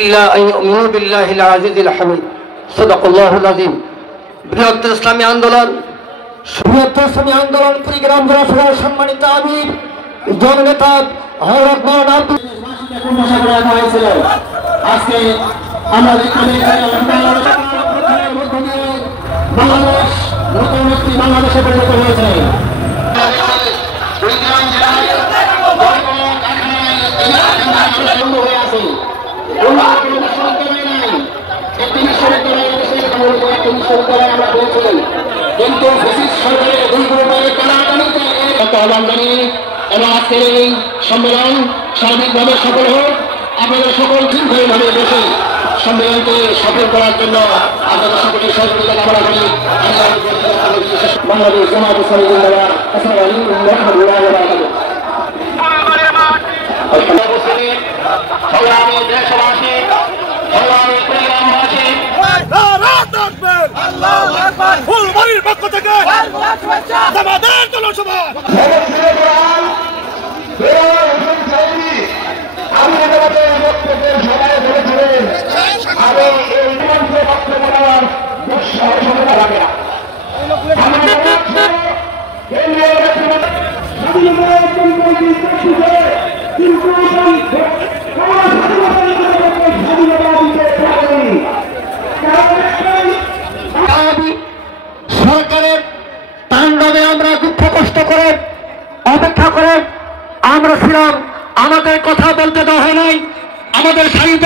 ইল্লা আন ইউমিনু বিল্লাহিল আজিজিল হামিদ। সাদাকাল্লাহুল আযীম। বৃহত্তর ইসলামী আন্দোলন কুড়িগ্রাম জেলা সভার সম্মানিত আমির জননেতা আজকে আমরা বাংলাদেশ নতুন একটি বাংলাদেশে পরিণত হয়েছে। কিন্তু আহ্বান জানিয়ে এবং আজকের এই সম্মেলন সার্বিকভাবে সফল হোক। আপনাদের সকল চিন্তাভাবে বসে সম্মেলনকে সফল করার জন্য আপনাদের সকলের সহযোগিতা কামনা করি। বাংলাদেশ জামায়াত ইসলামী জিন্দাবাদ। আসসালামু আলাইকুম ওয়া রাহমাতুল্লাহি ওয়া বারাকাতুহু। সংগ্রামী দেশবাসী, সংগ্রামী কুড়িগ্রামবাসী, ফুলবাড়ির পক্ষ থেকে আমাদের জনসভা সরকারের তাণ্ডবে আমরা দুঃখ কষ্ট করে অপেক্ষা করে আমরা ছিলাম। আমাদের কথা বলতে দেওয়া হয় নাই, আমাদের সাহিত্য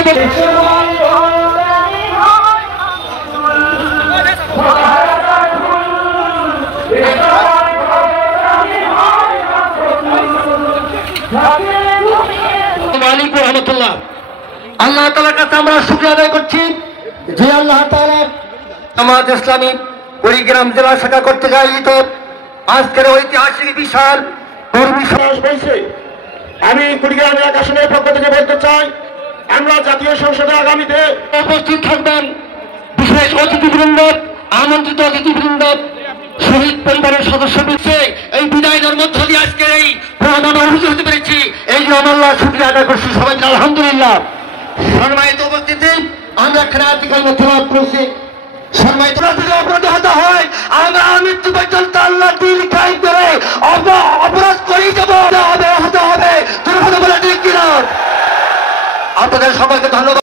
আল্লাহ তাআলার কাছে আমরা শুকরিয়া আদায় করছি যে আল্লাহ তাআলা জামায়াত ইসলামী কুড়িগ্রাম জেলা শাখা কর্তৃক আয়োজিত আজকের ঐতিহাসিক বিশাল কর্মী সমাবেশ হয়েছে। আমি কুড়িগ্রাম জেলা আসনের পক্ষ থেকে বলতে চাই, আমরা জাতীয় সংসদে আগামীতে উপস্থিত থাকবেন বিশেষ অতিথিবৃন্দ, আমন্ত্রিত অতিথিবৃন্দ, শহীদ পরিবারের সদস্য বৃন্দে এই বিদায়ের মধ্য দিয়ে আজকে এই প্রমাণ অভিযোগ হতে পেরেছি। এই যে আল্লাহ শুকরিয়া আদায় করছি সবাই আলহামদুলিল্লাহ। সম্মানিত উপস্থিতি, আমরা এখানে আর্টিকেল তেলাওয়াত করেছি। সম্মানিত অপরাধ হতে হয়, আমরা মৃত্যু পর্যন্ত আল্লাহ দিন কায়েম করে অপরাধ করেই যাবো, হতে হবে। আপনাদের সবাইকে ধন্যবাদ।